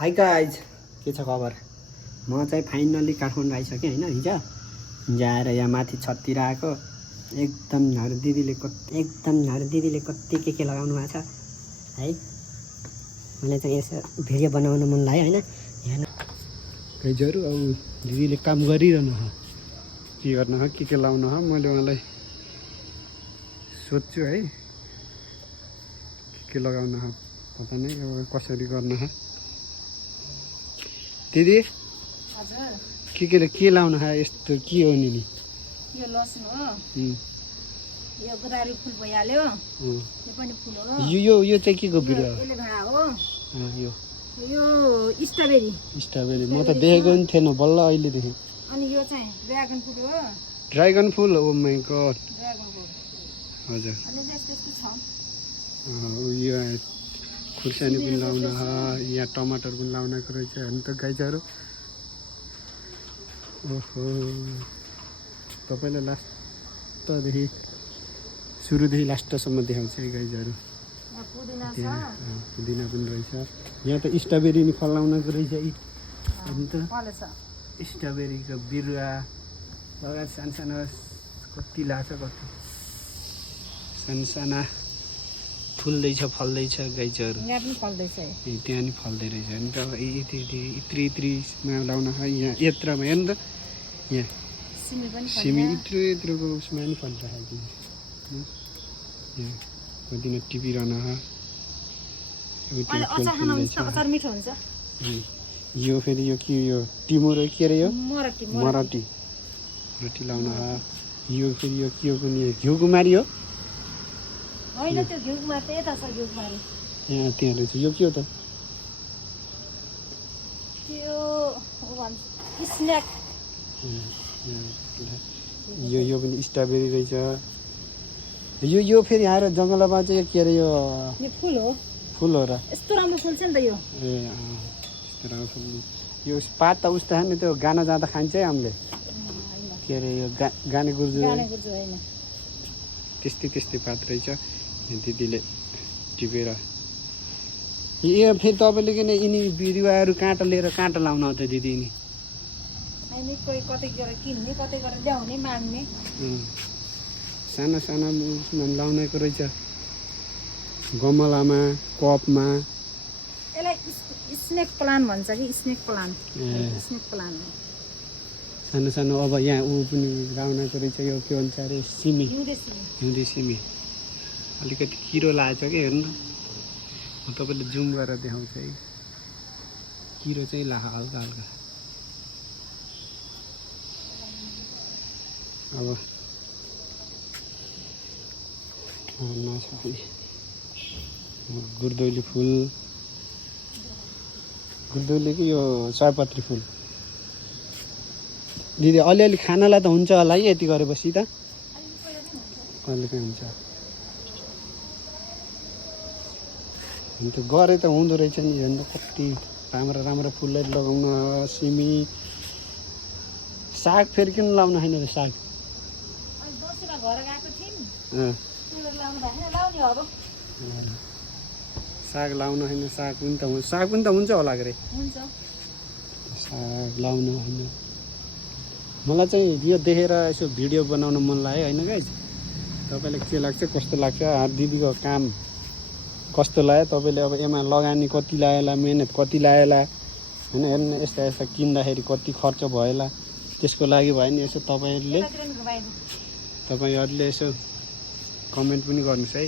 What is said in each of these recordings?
Hi guys, के छ खबर? म चाहिँ फाइनल्ली काठमाडौँ आइसकेँ होइन। हिजो आएर यहाँ माथि छततिर आएको। एकदम दिदीले कति के लगाउनु भएको छ है। मलाई चाहिँ यसो भिडियो बनाउन मन लाग्यो होइन। हेर्नु गाइजहरू, अब दिदीले काम गरिरहनु हो, के गर्नु हो, के लाउनु हो। मैले उहाँलाई सोध्छु है, के लगाउनु हो, पता नै अब कसरी गर्नु हो। दिदी हजुर के लाउनु हो? यस्तो के हो नि? यो लसुन हो, यो गुरारी फुल भइहाल्यो, यो पनि फुल हो। यो चाहिँ के को बिरुवा हो? यसले भा हो। यो स्ट्रबेरी म त देखेको नि थिएन, बल्ल अहिले देखेँ। अनि यो चाहिँ ड्र्यागन फ्रुट हो। ड्र्यागन फुल? Oh my god. Dragon fruit हजुर। अनि त्यस्तो छ। यो खुर्सानी पनि लाउन हो, यहाँ टमाटर पनि लाउनको रहेछ। हेर्नु त गाइजहरू, ओहो, तपाईँलाई लास्टदेखि सुरुदेखि लास्टसम्म देखाउँछ है गाइजहरू। पुदिना पनि रहेछ। यहाँ त स्ट्रबेरी नि फलाउनको रहेछ। हेर्नु त, स्ट्रबेरीको बिरुवा लगायत सानसाना कति लाग्छ, कति सानसाना फुल्दैछ, फल्दैछ गाइजहरू। यहाँ पनि फल्दैछ, त्यहाँ नि फल्दै रहेछ। अनि त इत्रीमा लाउन यहाँ यत्रमा हेर्नु त, यहाँ सिमी यत्रोको उसमा नि फलिरहेको छ। यहाँ पुदिना टिपिरहन यो फेरि यो के, यो टिमुरो के अरे, यो मराठी लाउन हो। यो फेरि यो के हो कुनै घिउकुमारी हो? होइन, त्यो घिउकुमारी त यता छ। घिउकुमारी यहाँ त्यहाँ रहेछ। यो के हो त? स्नेक। यो पनि स्ट्रबेरी रहेछ। यो फेरि आएर जङ्गलमा चाहिँ के अरे, यो फुल हो र? यस्तो राम्रो फुल्छ नि त यो। यस्तो राम्रो फुल। यो पात त उस्तो नि, त्यो गाना जाँदा खान्छ है हामीले, के अरे यो गाने गुर्जु होइन, त्यस्तै पात रहेछ। दिदीले टिपेर यो फेरि तपाईँले किन यिनी बिरुवाहरू काँटा लिएर काँटा लाउन आउँछ दिदी? नि कोही कतै गएर किन्ने, कतै गएर ल्याउने, माग्ने। साना उसमा लाउनेको रहेछ, गमलामा, कपमा। यसलाई स्नेक प्लान्ट भन्छ कि, स्नेक प्लान्ट। सानो अब यहाँ ऊ पनि लाउनेको रहेछ। यो के भन्छ अरे, सिमी, हिउँदे सिमी। अलिकति किरो लागेछ कि, हेर्नु म तपाईँले जुम गरेर देखाउँछु है। किरो चाहिँ हल्का हल्का। अब गुर्दौली फुल, गुर्दौली कि यो सयपत्री फुल। दिदी अलिअलि खानालाई त हुन्छ होला है, यति गरेपछि त अलिकति हुन्छ। अन्त गरे त हुँदो रहेछ नि। हेर्नु कति राम्रो फुलहरू लगाउन। सिमी, साग फेरि किन लाउनु छैन र? साग साग लाउनु होइन। साग पनि त हुन्छ होला के अरे। साग लाउनु होइन। मलाई चाहिँ यो देखेर यसो भिडियो बनाउन मन लाग्यो होइन गाइज। तपाईँलाई के लाग्छ, कस्तो लाग्छ? दिदीको काम कस्तो लाग्यो तपाईँले? अब यसमा लगानी कति लाग्यो, मेहनत कति लाग्यो होइन? हेर्नु यस्ता किन्दाखेरि कति खर्च भयो, त्यसको लागि भयो नि। यसो तपाईँहरूले यसो कमेन्ट पनि गर्नुहोस् है,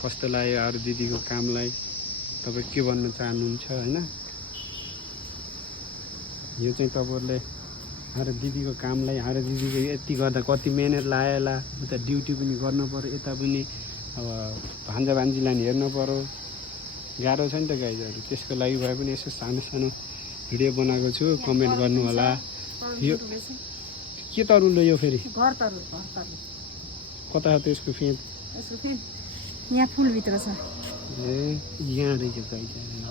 कस्तो लाग्यो अरू दिदीको कामलाई, तपाईँ के भन्न चाहनुहुन्छ होइन? यो चाहिँ तपाईँहरूले अरू दिदीको कामलाई, अरू दिदीको यति गर्दा कति मेहनत लाग्यो, उता ड्युटी पनि गर्नु पऱ्यो, यता पनि अब भान्जीलाई हेर्नु पऱ्यो, गाह्रो छ नि त गाइजहरू। त्यसको लागि भए पनि यसो सानो भिडियो बनाएको छु, कमेन्ट गर्नु होला। यो के तरुल हो यो फेरि? कता हो त्यसको फेद? यहाँ फुलभित्र छ। ए यहाँ रहेछ गाइजहरू।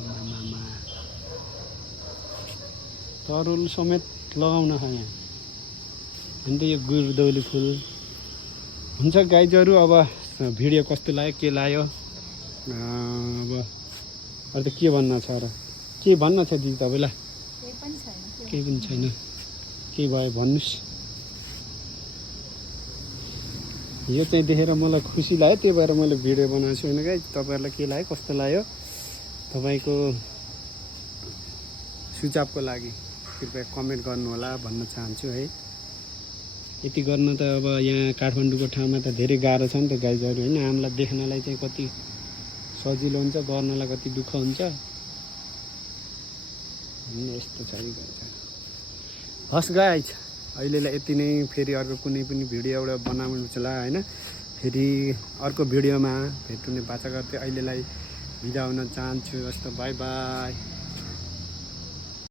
तरुल समेत लगाउन छ यहाँ। अन्त यो गुरदौली फुल हुन्छ गाइजहरू। अब भिडियो कस्तो लाग्यो, के लाग्यो, अब अरू त के भन्न छ र? के भन्न छ दिदी तपाईँलाई? केही पनि छैन। केही पनि छैन। के भयो भन्नुहोस्। यो चाहिँ देखेर मलाई खुसी लाग्यो, त्यही भएर मैले भिडियो बनाएको छु होइन गाइस। तपाईँहरूलाई के लाग्यो, कस्तो लाग्यो, तपाईँको सुझावको लागि कृपया कमेन्ट गर्नुहोला भन्न चाहन्छु है। यति गर्न त अब यहाँ काठमाडौँको ठाउँमा त धेरै गाह्रो छ नि त गाइजहरू होइन। हामीलाई देख्नलाई चाहिँ कति सजिलो हुन्छ, गर्नलाई कति दुःख हुन्छ। यस्तो छ हस् गाइज, अहिलेलाई यति नै। फेरि अर्को कुनै पनि भिडियो एउटा बनाउनु होला होइन। फेरि अर्को भिडियोमा भेट्ने बाचा गर्दै अहिलेलाई बिदा हुन चाहन्छु। जस्तो बाई बाई।